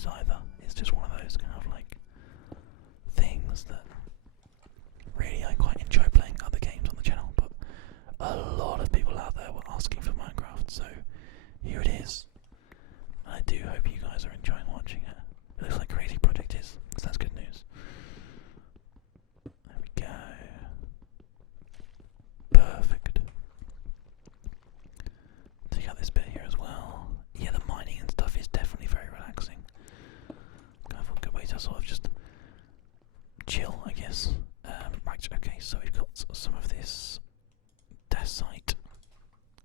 days either. It's just one of those kind of like things that really I quite enjoy playing other games on the channel, but a lot of people out there were asking for Minecraft, so here it is. And I do hope you guys are enjoying watching it. It looks like Crazy Project is, so that's good news. There we go. Perfect. Take out this bit here as well. Yeah, the mining and stuff is definitely very relaxing. Kind of a good way to sort of just chill, I guess. Right, okay, so we've got some of this dacite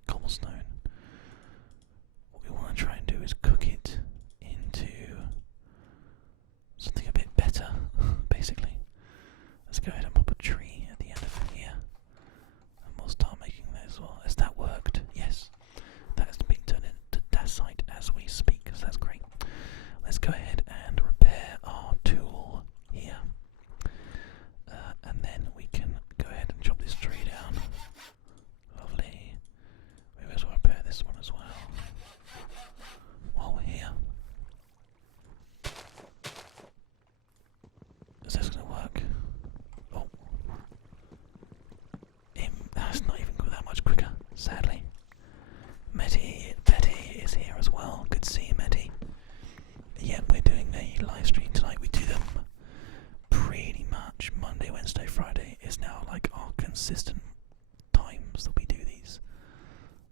cobblestone. What we want to try and do is cook it into something a bit better, basically. Let's go ahead and pop a tree at the end of here, and we'll start making those as well. Has that worked? Yes. That has been turned into dacite as we speak, so that's great. Let's go ahead and repair our tool here. And then we can go ahead and chop this tree down. Lovely. We may as well repair this one as well while we're here. Is this going to work? Oh. That's not even that much quicker, sadly. Betty is here as well. Good to see you, Betty. Yeah, we're doing a live stream tonight. We do them pretty much Monday, Wednesday, Friday is now like our consistent times that we do these.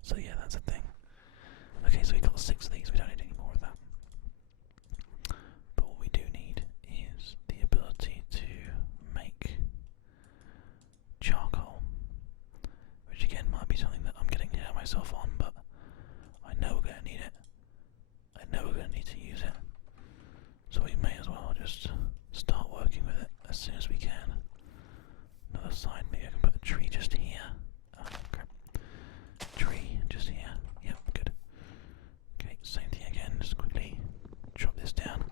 So yeah, that's a thing. Okay, so we've got 6 of these. We don't need any more of that. But what we do need is the ability to make charcoal, which again might be something that I'm getting to know myself on, but I know we're going to need it. I know we're going to need to use it. So we may as well just start working with it as soon as we can. Another side, maybe I can put a tree just here. Oh, crap. Tree just here. Yep, good. Okay, same thing again, just quickly chop this down.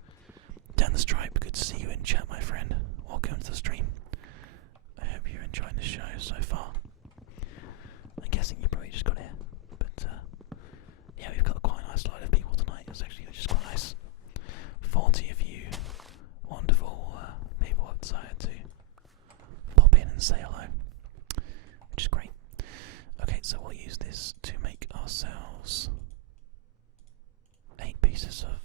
Down the stripe, good to see you in chat, my friend. Welcome to the stream. I hope you're enjoying the show so far. I'm guessing you probably just got here, but yeah, we've got quite a nice line of people tonight. It's actually just quite nice. 40 of you wonderful people have decided to pop in and say hello, which is great. Okay, so we'll use this to make ourselves 8 pieces of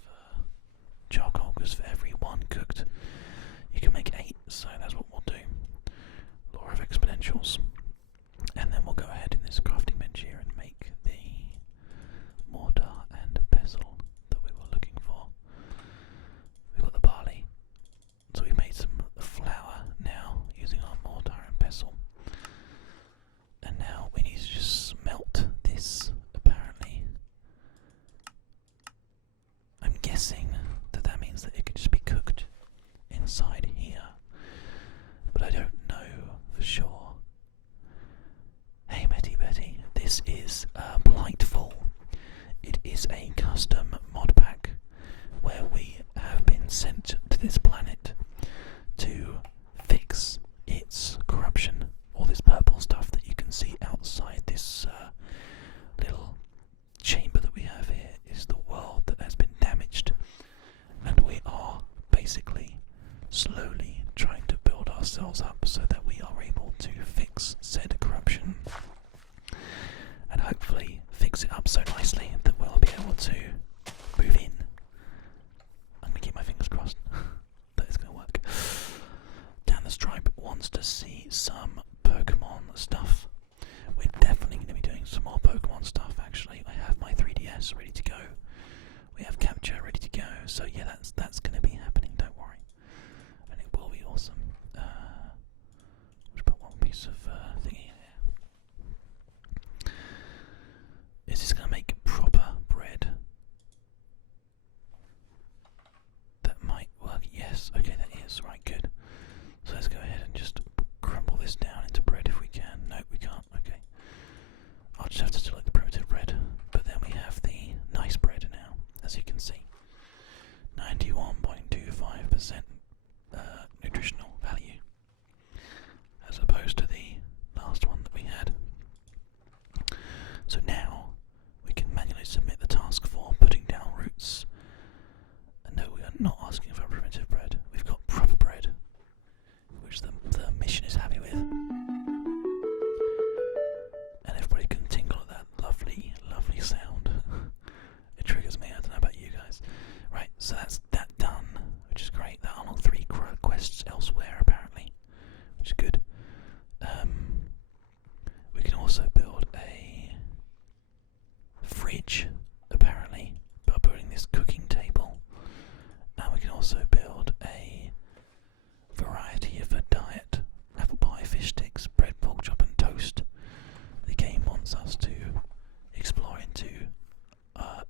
charcoal, because for every 1 cooked you can make 8, so that's what we'll do. Law of exponentials. And then we'll go ahead in this crafting bench here and make the mortar and pestle that we were looking for. We've got the barley, so we've made some flour now using our mortar and pestle. And now we need to just smelt this, apparently. I'm guessing that that means that it could just be cooked inside here, but I don't know for sure. Hey Betty, this is Blightfall. It is a custom mod pack where we have been sent to this planet to fix its corruption. All this purple stuff that you can see outside this little chamber that we have here is the world that has been damaged, and we are basically slowly trying to build ourselves up so that we are able to fix said corruption and hopefully fix it up so nicely that we'll be able to move in. I'm going to keep my fingers crossed that it's going to work. Down the stripe wants to see some Pokemon stuff. We're definitely going to be doing some more Pokemon stuff, actually. I have my 3DS ready to go. We have Capture ready to go. So yeah, that's going to be happening, don't worry. And it will be awesome. Let's put one piece of thingy in here. Is this going to make proper bread? That might work. Yes, okay, that is. Right, good. So let's go ahead and just crumble this down into bread if we can. No, we can't. Okay. I'll just have to do like the primitive bread. But then we have the nice bread now, as you can see. 91.25% nutritional value, as opposed to the last one that we had. So now we can manually submit the task for putting down roots. And no, we are that's that done, which is great. That unlocked 3 quests elsewhere apparently, which is good. We can also build a fridge apparently by building this cooking table, and we can also build a variety of a diet: apple pie, fish sticks, bread, pork chop, and toast. The game wants us to explore into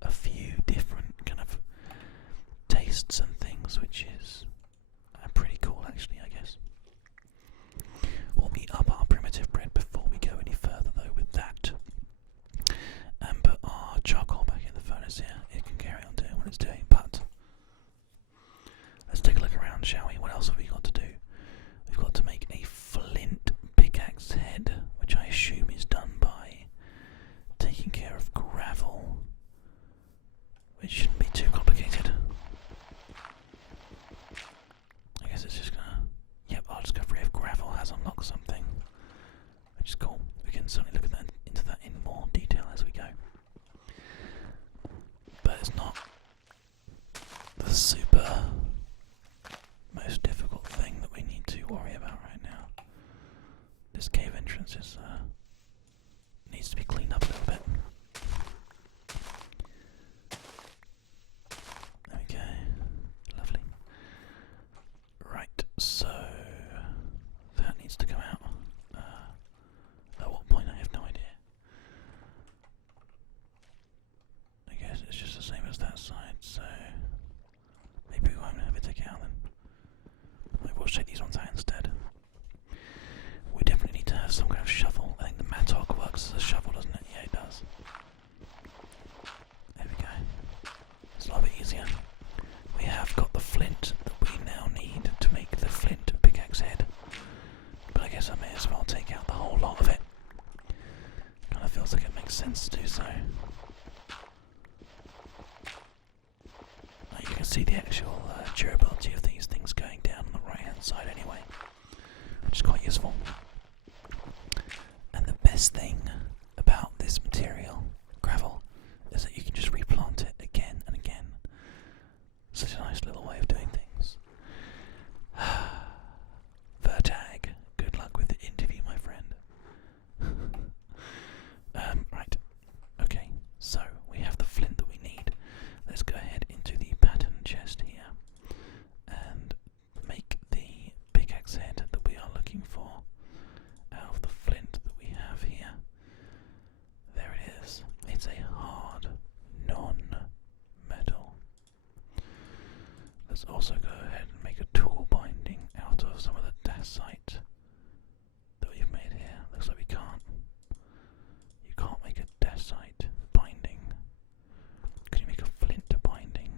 a few different kind of tastes and things, which is pretty cool actually, I guess. We'll heat up our primitive bread before we go any further though with that, and put our charcoal back in the furnace here. It can carry on doing what it's doing, but let's take a look around, shall we? What else have we got to do? We've got to make a flint pickaxe head, which I assume is done by taking care of gravel, which shouldn't be too complicated. I guess it's just gonna... Yep, our discovery of gravel has unlocked something, which is cool. We can certainly look at that, into that in more detail as we go. But it's not the super most difficult thing that we need to worry about right now. This cave entrance is needs to be cleaned up a little bit. There we go. Lovely. Right, so that needs to come out. At what point, I have no idea. I guess it's just the same as that side, so maybe we won't have it take it out then. Maybe we'll take these ones out instead. We definitely need to have some kind of shovel. I think the mattock works as a shovel, doesn't it? Yeah, it does. There we go. It's a lot bit easier. We have got the flint that we now need to make the flint pickaxe head. But I guess I may as well take out the whole lot of it. Kind of feels like it makes sense to do so. You can see the actual durability of these things going down on the right hand side anyway, which is quite useful. And the best thing about this material, gravel, is that you can just replant it again and again. Such a nice little way of doing things. Vertag, good luck with the interview, my friend. Right, okay, so we have the flint that we need. Let's go ahead into the pattern chest here and make the pickaxe head that we are looking for out of the flint that we have here. There it is. It's a hard non-metal. Let's also go ahead and make a tool binding out of some of the dacite that we've made here. Looks like we can't. You can't make a dacite binding. Can you make a flint binding?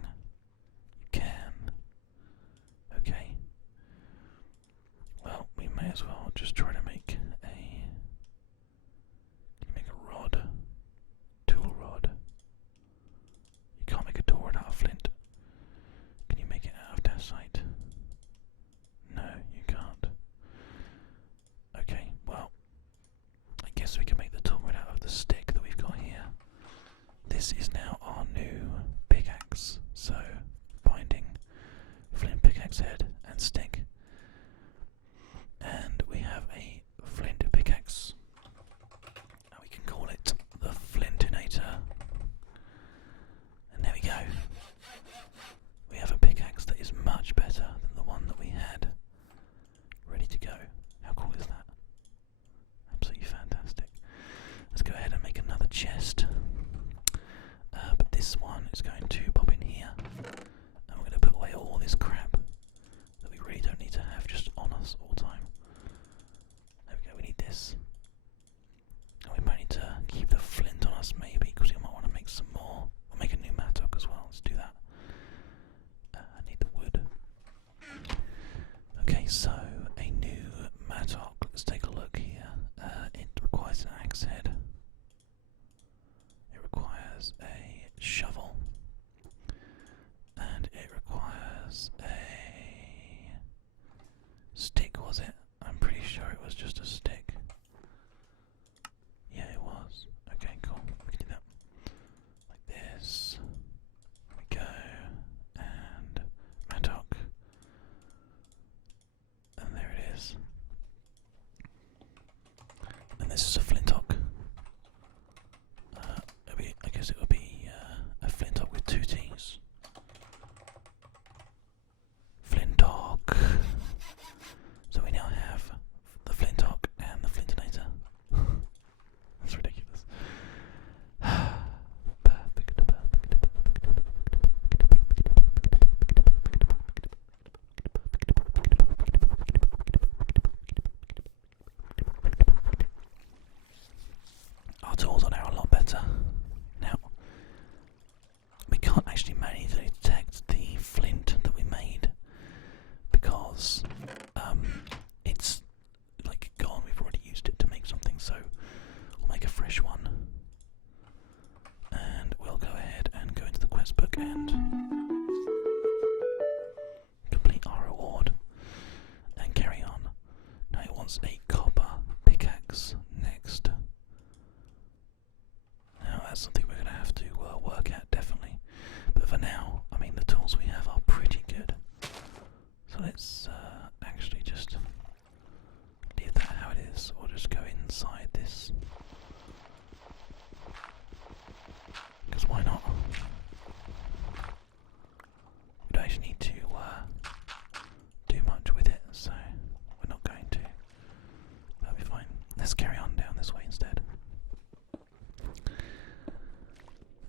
You can. Okay. Well, we may as well just try to make a... Can you make a rod? Tool rod. You can't make a tool rod out of flint. Can you make it out of dacite? No, you can't. Okay, well, I guess we can make the tool rod out of the stick that we've got here. This is now our new pickaxe, so binding, flint pickaxe head and stick. And we have a flint pickaxe. Now we can call it the Flintinator. And there we go. We have a pickaxe that is much better than the one that we had. Ready to go. How cool is that? Absolutely fantastic. Let's go ahead and make another chest. But this one is going to pop in here. And we're going to put away all this crap that we really don't need to have just on us all the time. There we go, we need this. And we might need to keep the flint on us maybe, because we might want to make some more. We'll make a new mattock as well, let's do that. I need the wood. Okay, so a new mattock. Let's take a look here. It requires an axe head. It requires a shovel. And it requires a stick, was it? I'm pretty sure it was just a stick. Yeah, it was. Okay, cool. We can do that. Like this. There we go. And this is a flintock. I guess it would be a flintock with 2 T's. Flintock. So we now have the flintock and the flintinator. That's ridiculous. Perfect. Our tools are now a lot better. Now, we can't actually manually detect the flint that we made because it's like gone. We've already used it to make something, so we'll make a fresh one. And we'll go ahead and go into the quest book and complete our reward and carry on. Now it wants a copper pickaxe next. Now that's something we're going to have to work at, definitely. But for now, I mean, the tools we have are pretty good. So let's actually just leave that how it is. We'll just go inside this. Because why not? We don't actually need to do much with it, so we're not going to. That'll be fine. Let's carry on down this way instead.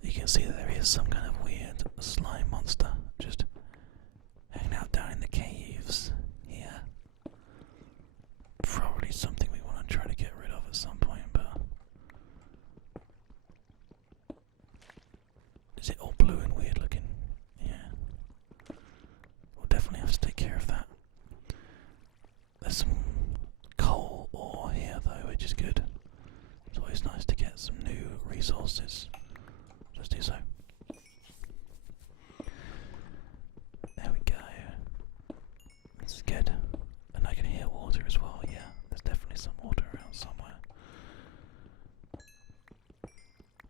You can see that there is some kind of weird slime monster just hanging out down in the caves here. Probably something we want to try to get rid of at some point, but is it all blue and weird looking? Yeah. We'll definitely have to take care of that. There's some coal ore here though, which is good. It's always nice to get some new resources. Let's do so. There we go. This is good. And I can hear water as well. Yeah, there's definitely some water around somewhere.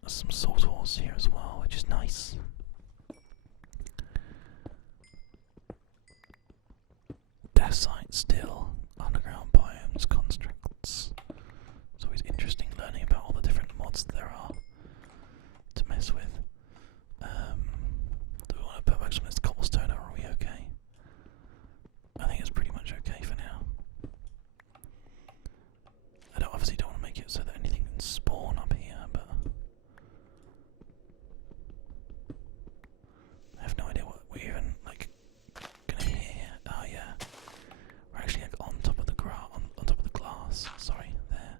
There's some salt ores here as well, which is nice. Dacite still, underground biomes, constructs. It's always interesting learning about all the different mods there are to mess with. Do we want to put back some of this cobblestone, or are we okay? I think it's pretty much okay for now. I obviously don't want to make it so that anything can spawn up here, but I have no idea what we're even gonna hear. Oh yeah, we're actually on top of the on top of the glass. Sorry, there.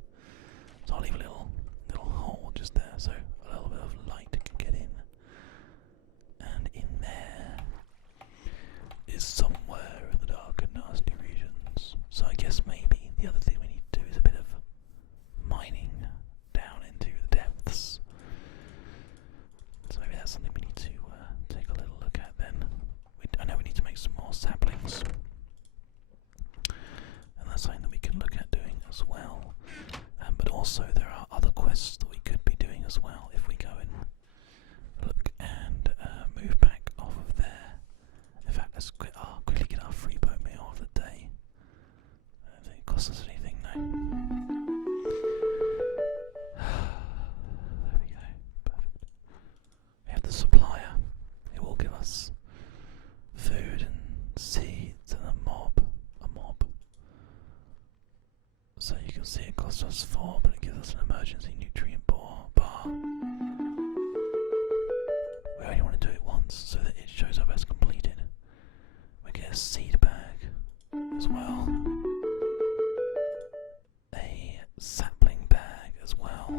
So I'll leave a little hole just there, so a little bit of light can get in. And in there is somewhere in the dark and nasty regions. So I guess maybe the other thing we need to do is a bit of mining down into the depths. So maybe that's something we need to take a little look at then. I know we need to make some more saplings. And that's something that we can look at doing as well. But also there are other quests that we could be doing as well if we go and look and move back off of there. In fact, let's quickly get our free bone meal of the day. I don't think it costs us anything, no. There we go, perfect. We have the supplier. It will give us food and seeds and a mob. So you can see it costs us 4, but it gives us an emergency nutrient bar. We only want to do it once so that it shows up as completed. We get a seed bag as well, a sapling bag as well,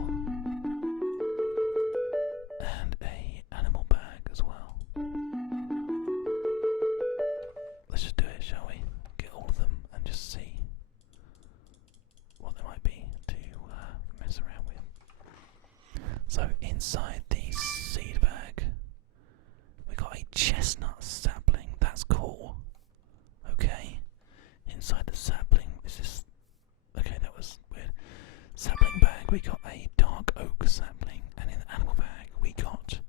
and a animal bag as well. Let's just do it, shall we? Get all of them and just see what there might be to mess around with. So inside the seed bag we got a chestnut sapling. That's cool. Okay. Inside the sapling is this. Okay, that was weird. Sapling bag we got a dark oak sapling, and in the animal bag we got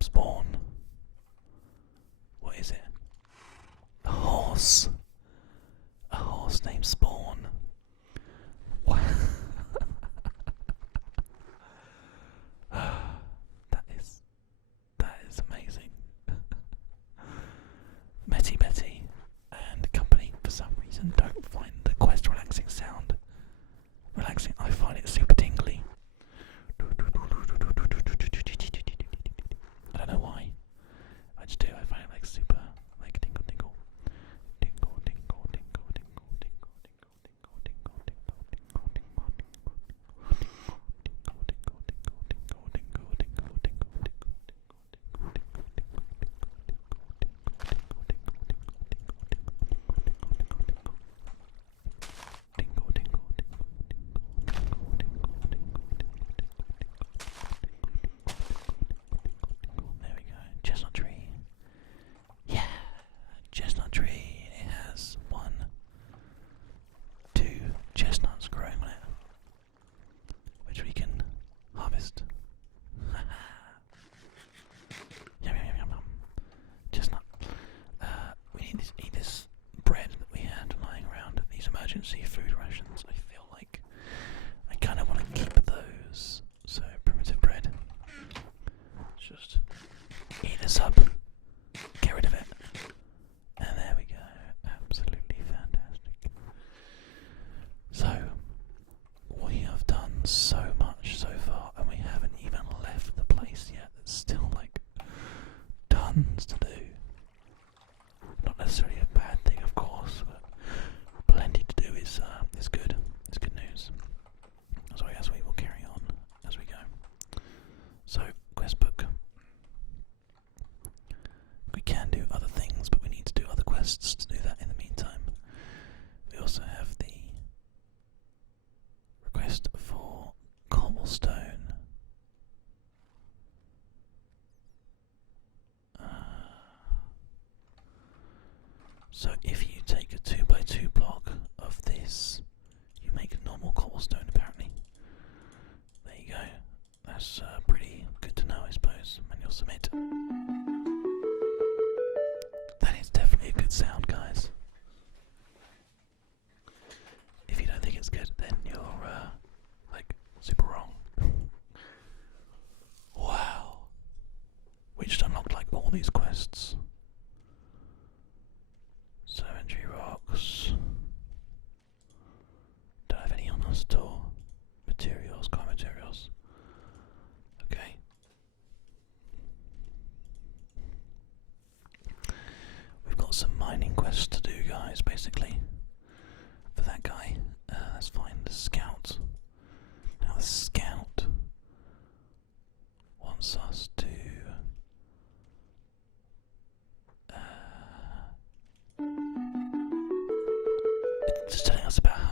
spawn. What is it? A horse. A horse named Spawn. emergency food rations. I feel like I kind of want to keep those. So primitive bread. Let's just eat this up. Get rid of it. And there we go. Absolutely fantastic. So we have done so much so far, and we haven't even left the place yet. There's still like tons to do. Not necessarily a bad thing, of course, but plenty to do is good. It's good news. So I guess we will carry on as we go. So quest book. We can do other things, but we need to do other quests to do that in the meantime. We also have the request for cobblestone. So if you take a 2x2 block of this, you make a normal cobblestone apparently. There you go. That's pretty good to know, I suppose. Manual submit. That is definitely a good sound, guys. If you don't think it's good, then you're like super wrong. Wow. We just unlocked like all these quests. Cemetery rocks. Don't have any on us at all. Materials, car materials. Okay. We've got some mining quests to do, guys, basically. For that guy. Let's find the scout. Now the scout wants us to it's just telling us about